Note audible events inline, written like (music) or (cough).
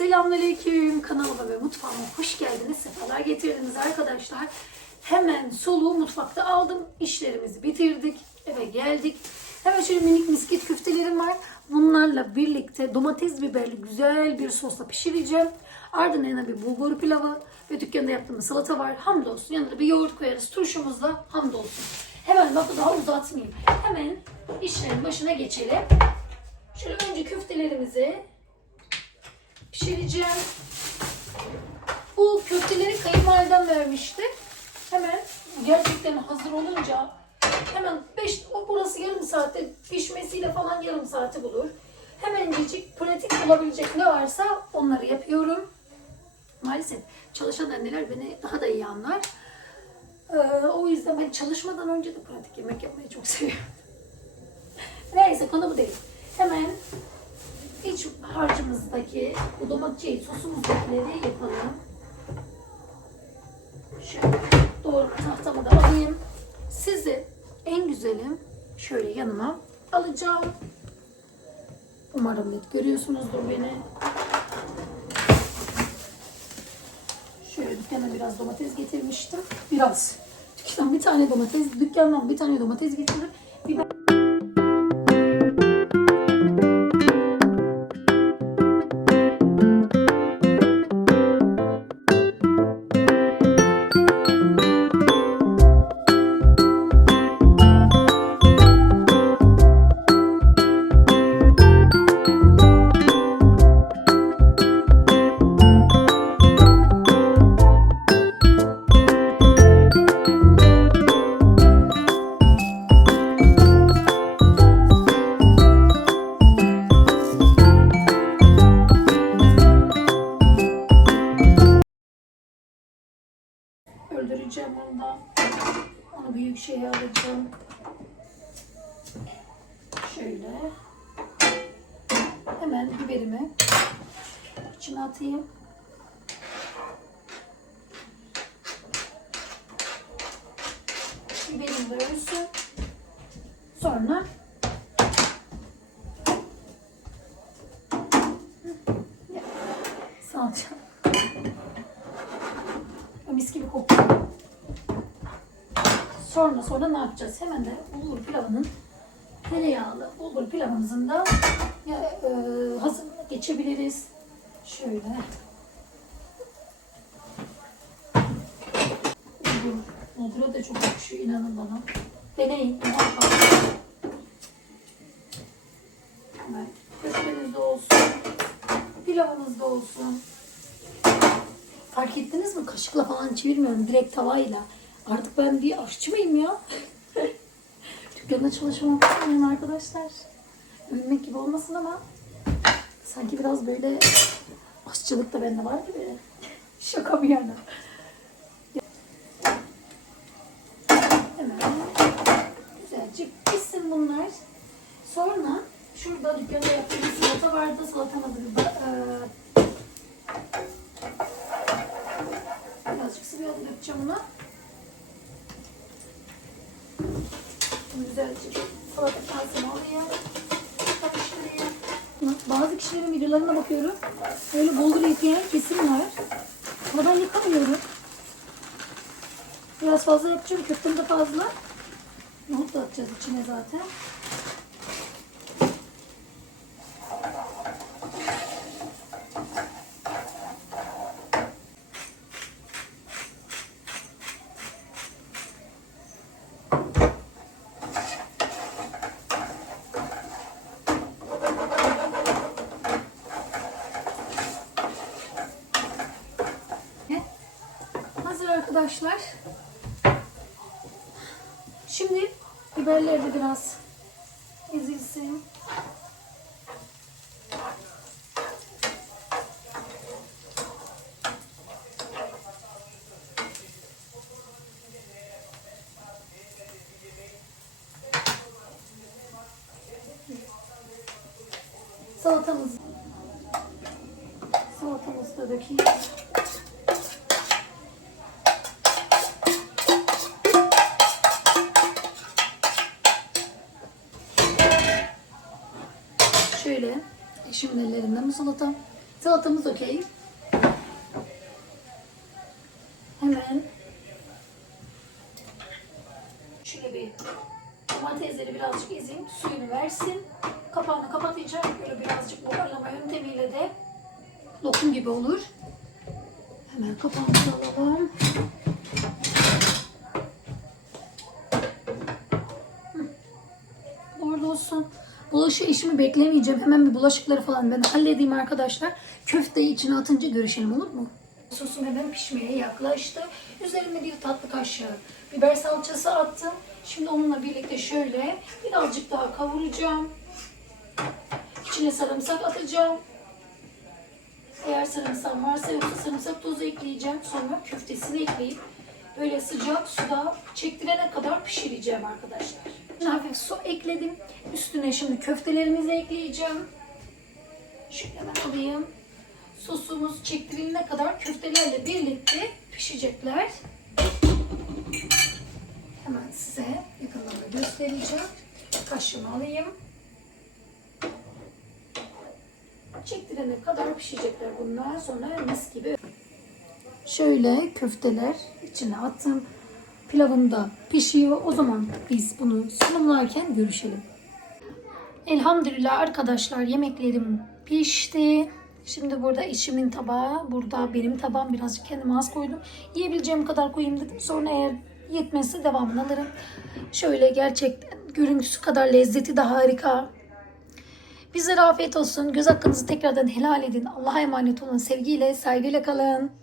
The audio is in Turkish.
Selamünaleyküm kanalıma ve mutfağıma hoş geldiniz. Sefalar getirdiniz arkadaşlar. Hemen soluğu mutfakta aldım. İşlerimizi bitirdik. Eve geldik. Hemen şöyle minik miskit köftelerim var. Bunlarla birlikte domates biberli güzel bir sosla pişireceğim. Ardından yanına bir bulgur pilavı ve dükkanda yaptığımız salata var. Hamdolsun. Yanına bir yoğurt koyarız. Turşumuzla hamdolsun. Hemen lafı daha uzatmayayım. Hemen işlerin başına geçelim. Şöyle önce köftelerimizi pişireceğim. Bu köfteleri kayınvalidem vermişti. Hemen gerçekten hazır olunca hemen 5 o burası yarım saatte pişmesiyle falan yarım saati bulur. Hemencecik pratik olabilecek ne varsa onları yapıyorum. Maalesef çalışan anneler beni daha da iyi anlar. Ee, o yüzden ben çalışmadan önce de pratik yemek yapmayı çok seviyorum. (laughs) Neyse konu bu değil. Hemen iç harcımızdaki bu domates sosumuzdakileri yapalım. Şöyle doğru tahtamı da alayım. Sizi en güzelim şöyle yanıma alacağım. Umarım net görüyorsunuzdur beni. Şöyle dükkana biraz domates getirmiştim. Biraz. Dükkandan bir tane domates, dükkandan bir tane domates getirdim. Büyük şeye alacağım. Şöyle. Hemen biberimi içine atayım. Biberim de ölsün. Sonra salça. Mis gibi kokuyor. Sonra sonra ne yapacağız? Hemen de bulgur pilavının tereyağlı bulgur pilavımızın da ya, e, hazırına geçebiliriz. Şöyle. Bulgur, bulgura da çok yakışıyor inanın bana. Deneyin. Evet. Köftemiz de olsun. Pilavımız da olsun. Fark ettiniz mi? Kaşıkla falan çevirmiyorum. Direkt tavayla. Artık ben bir aşçı mıyım ya? (laughs) Dükkanda çalışmak istemiyorum arkadaşlar. Övünmek gibi olmasın ama sanki biraz böyle aşçılık da bende var gibi. (laughs) Şaka bir yana. Hemen güzelce pişsin bunlar. Sonra şurada dükkanda yaptığımız salata vardı. Salatanın adı bir ba- eee, Birazcık sıvı yağ dökeceğim ona. Güzelce salata kasemi alayım. Karıştırayım. Bazı kişilerin videolarına bakıyorum. Böyle bulgur yıkayan kesim var. Ama ben yıkamıyorum. Biraz fazla yapacağım. Köftem de fazla. Nohut da atacağız içine zaten. Hazır arkadaşlar. Şimdi biberleri de biraz ezilsin. Salatamız salatamızı da dökeyim. Şöyle eşimin ellerinden bu salata. Salatamız okey. Hemen şöyle bir domatesleri birazcık ezeyim, suyunu versin. Kapağını kapatacağım. Böyle birazcık buharlama yöntemiyle de lokum gibi olur. Hemen kapağımızı alalım. Orada olsun. Bulaşı işimi beklemeyeceğim. Hemen bir bulaşıkları falan ben halledeyim arkadaşlar. Köfteyi içine atınca görüşelim olur mu? Sosum hemen pişmeye yaklaştı. Üzerine bir tatlı kaşığı biber salçası attım. Şimdi onunla birlikte şöyle birazcık daha kavuracağım. İçine sarımsak atacağım. Eğer sarımsak varsa yoksa sarımsak tozu ekleyeceğim. Sonra köftesini ekleyip böyle sıcak suda çektirene kadar pişireceğim arkadaşlar. Şimdi hafif su ekledim. Üstüne şimdi köftelerimizi ekleyeceğim. Şöyle ben alayım. Sosumuz çektirilene kadar köftelerle birlikte pişecekler. Hemen size yakından da göstereceğim. Kaşığımı alayım. Çektirene kadar pişecekler bunlar. Sonra mis gibi. Şöyle köfteler içine attım. Pilavım da pişiyor. O zaman biz bunu sunumlarken görüşelim. Elhamdülillah arkadaşlar yemeklerim pişti. Şimdi burada eşimin tabağı, burada benim tabağım birazcık kendime az koydum. Yiyebileceğim kadar koyayım dedim. Sonra eğer yetmezse devamını alırım. Şöyle gerçekten görüntüsü kadar lezzeti de harika. Bizlere afiyet olsun. Göz hakkınızı tekrardan helal edin. Allah'a emanet olun. Sevgiyle, saygıyla kalın.